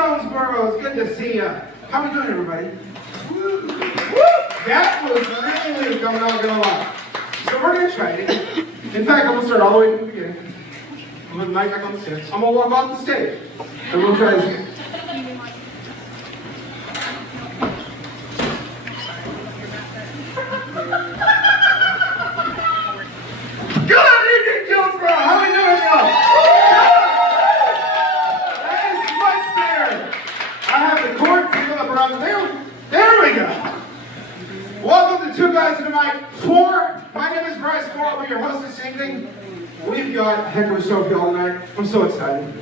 Jonesboro, it's good to see you. How we doing, everybody? Woo. That was really good, I'm not gonna lie. So we're gonna try it. In fact, I'm gonna start all the way from the beginning. I'm gonna mic back on the stage. I'm gonna walk off the stage. And we'll try this again. Good evening, Jonesboro. How we doing, y'all? That is much better. I have the cord tangled up around there. There we go. Welcome to Two Guys in the Mic 4. My name is Bryce Moore. I'll be your host this evening. We've got a heck of a show for y'all tonight. I'm so excited.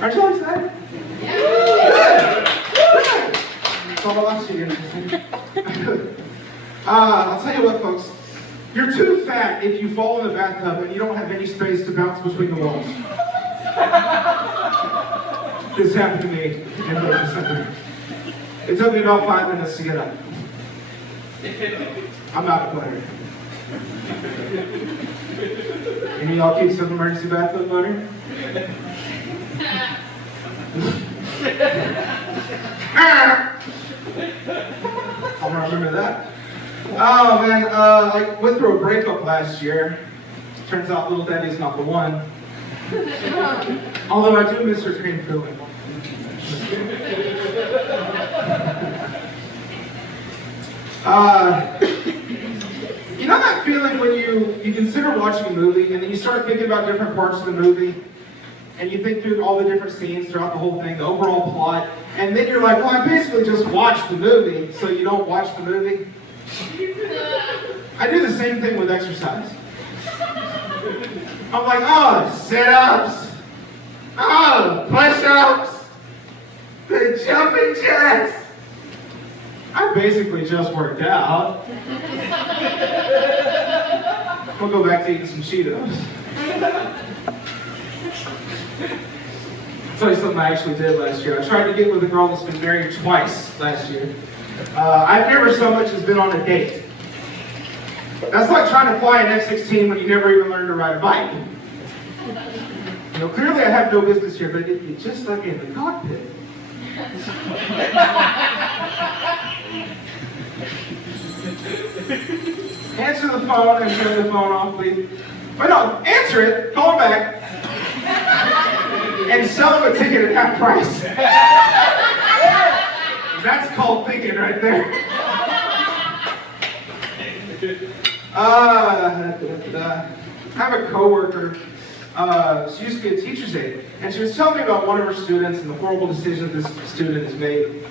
Aren't you all excited? Yeah. Good. Good. So I'll ask you again. I'll tell you what, folks. You're too fat if you fall in the bathtub and you don't have any space to bounce between the walls. This happened to me in December. It took me about 5 minutes to get up. I'm not a player. Any of y'all keep some emergency bathtub money? I'm gonna remember that. Oh man, I went through a breakup last year. Turns out Little Debbie's not the one. Although I do miss her cream filling. You know that feeling when you consider watching a movie and then you start thinking about different parts of the movie and you think through all the different scenes throughout the whole thing, the overall plot, and then you're like, well, I basically just watched the movie, so you don't watch the movie? I do the same thing with exercise. I'm like, oh, sit-ups, oh, push-ups, the jumping jacks. I basically just worked out. We'll go back to eating some Cheetos. I'll tell you something I actually did last year. I tried to get with a girl that's been married twice last year. I've never so much as been on a date. That's like trying to fly an F-16 when you never even learned to ride a bike. You know, clearly I have no business here, but it just stuck in the cockpit. Answer the phone and turn the phone off, please. But no, answer it, call him back, and sell him a ticket at half price. That's called thinking right there. I have a coworker. She used to be a teacher's aide, and she was telling me about one of her students and the horrible decisions this student has made.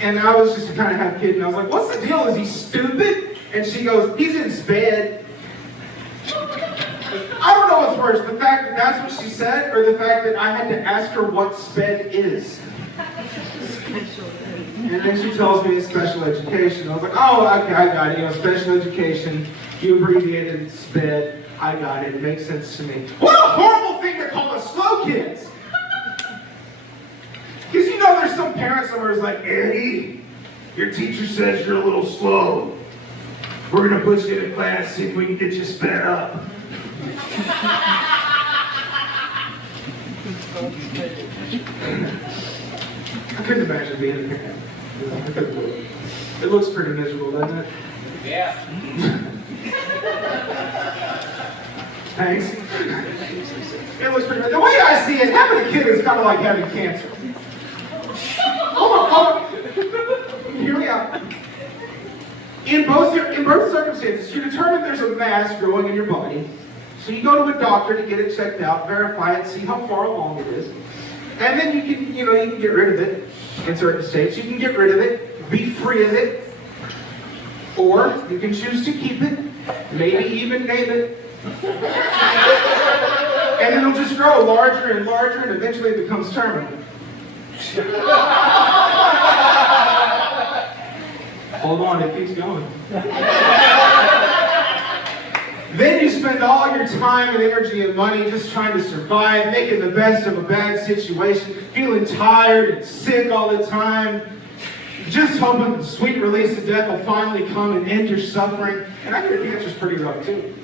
And I was just kind of half kidding. I was like, what's the deal? Is he stupid? And she goes, he's in sped. I don't know what's worse, the fact that that's what she said, or the fact that I had to ask her what sped is. And then she tells me it's special education. I was like, oh, okay, I got it. You know, special education, you abbreviated SPED. I got it. It makes sense to me. What a horrible thing to call us slow kids. Because you know there's some parents somewhere who's like, Eddie, your teacher says you're a little slow. We're going to put you in a class, see if we can get you sped up. I couldn't imagine being a parent. It looks pretty miserable, doesn't it? Yeah. Thanks. It looks pretty miserable. The way I see it, having a kid is kind of like having cancer. Hold on. Hear me out. In both circumstances, you determine there's a mass growing in your body. So you go to a doctor to get it checked out, verify it, see how far along it is. And then you can get rid of it in certain states. You can get rid of it, be free of it, or you can choose to keep it, maybe even name it. And it'll just grow larger and larger and eventually it becomes terminal. Hold on, it keeps going. Then you spend all your time and energy and money just trying to survive, making the best of a bad situation, feeling tired and sick all the time, just hoping the sweet release of death will finally come and end your suffering. And I hear cancer's pretty rough too.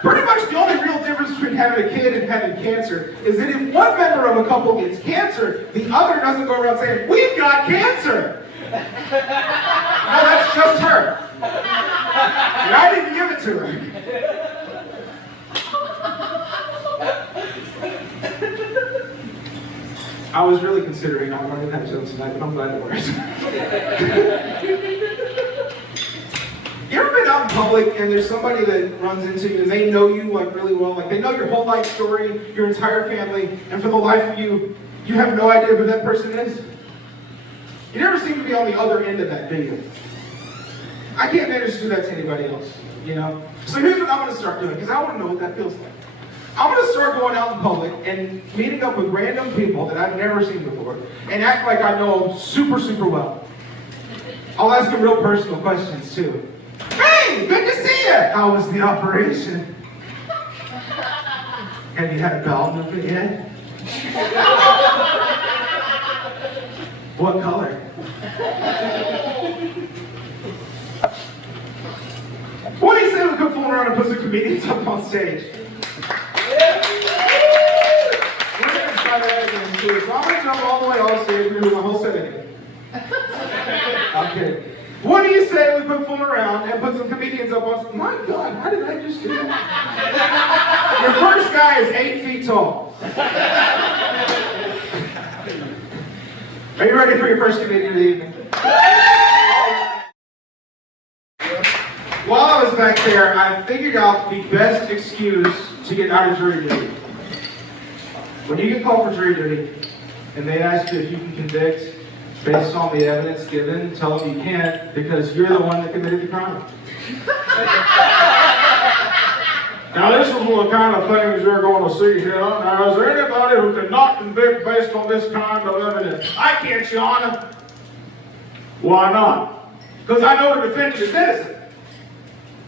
Pretty much the only real difference between having a kid and having cancer is that if one member of a couple gets cancer, the other doesn't go around saying, "We've got cancer." No, that's just her. And I didn't give it to her. I was really considering not running that joke tonight, but I'm glad it worked. You ever been out in public and there's somebody that runs into you and they know you like really well, like they know your whole life story, your entire family, and for the life of you, you have no idea who that person is? You never seem to be on the other end of that, do you? I can't manage to do that to anybody else, you know? So here's what I'm going to start doing, because I want to know what that feels like. I'm going to start going out in public and meeting up with random people that I've never seen before and act like I know them super, super well. I'll ask them real personal questions, too. Hey, good to see you! How was the operation? Have you had a bowel movement yet? What color? What do you say we come fooling around and put some comedians up on stage? We're going to try that again too. So I'm going to jump all the way off stage and do the whole set again. Okay. What do you say we put fooling around and put some comedians up on stage? My God, how did I just do that? Your first guy is 8 feet tall. Are you ready for your first comedian of the evening? While I was back there, I figured out the best excuse to get out of jury duty. When you get called for jury duty, and they ask you if you can convict based on the evidence given, tell them you can't because you're the one that committed the crime. Now this is the kind of things you're going to see here. Now is there anybody who cannot convict based on this kind of evidence? I can't, Your Honor. Why not? Because I know the defendant is innocent.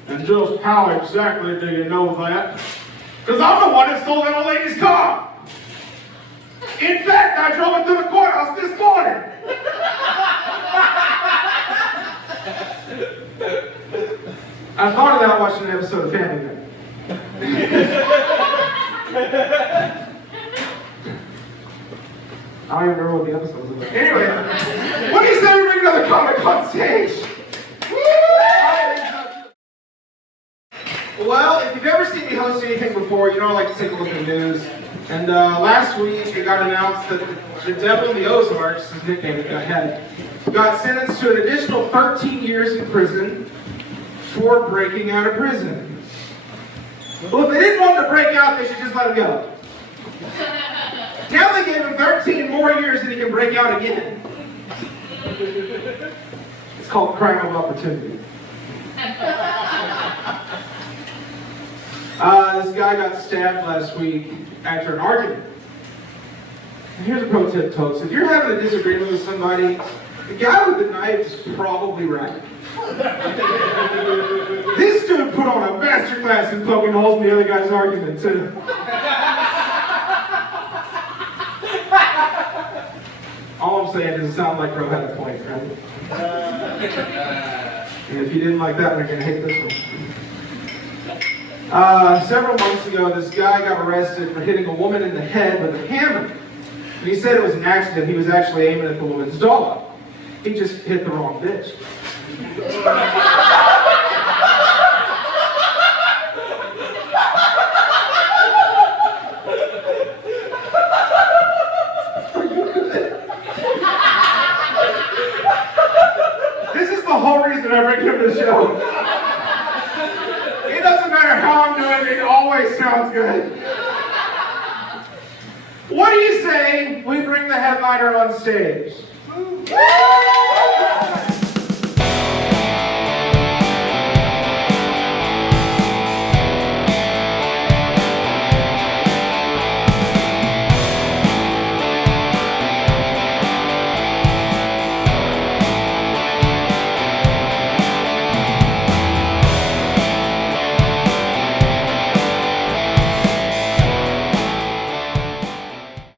And just how exactly do you know that? Because I'm the one that stole that old lady's car. In fact, I drove it to the courthouse this morning. I thought of that watching an episode of Family Guy. I don't even remember what the episode was about. Anyway, what do you say we bring another comic on stage? Well, if you've ever seen me host anything before, you know I like to take a look at the news. And last week it got announced that the Devil in the Ozarks, his nickname that I had, got sentenced to an additional 13 years in prison for breaking out of prison. Well, if they didn't want him to break out, they should just let him go. Now they gave him 13 more years and he can break out again. It's called crime of opportunity. This guy got stabbed last week after an argument. And here's a pro tip, folks. If you're having a disagreement with somebody, the guy with the knife is probably right. This dude put on a masterclass in poking holes in the other guy's argument, too. All I'm saying is it sounds like Crow had a point, right? And if you didn't like that one, you're going to hate this one. Several months ago, this guy got arrested for hitting a woman in the head with a hammer. And he said it was an accident. He was actually aiming at the woman's dog. He just hit the wrong bitch. This is the whole reason I bring him to the show. It doesn't matter how I'm doing, it always sounds good. What do you say we bring the headliner on stage?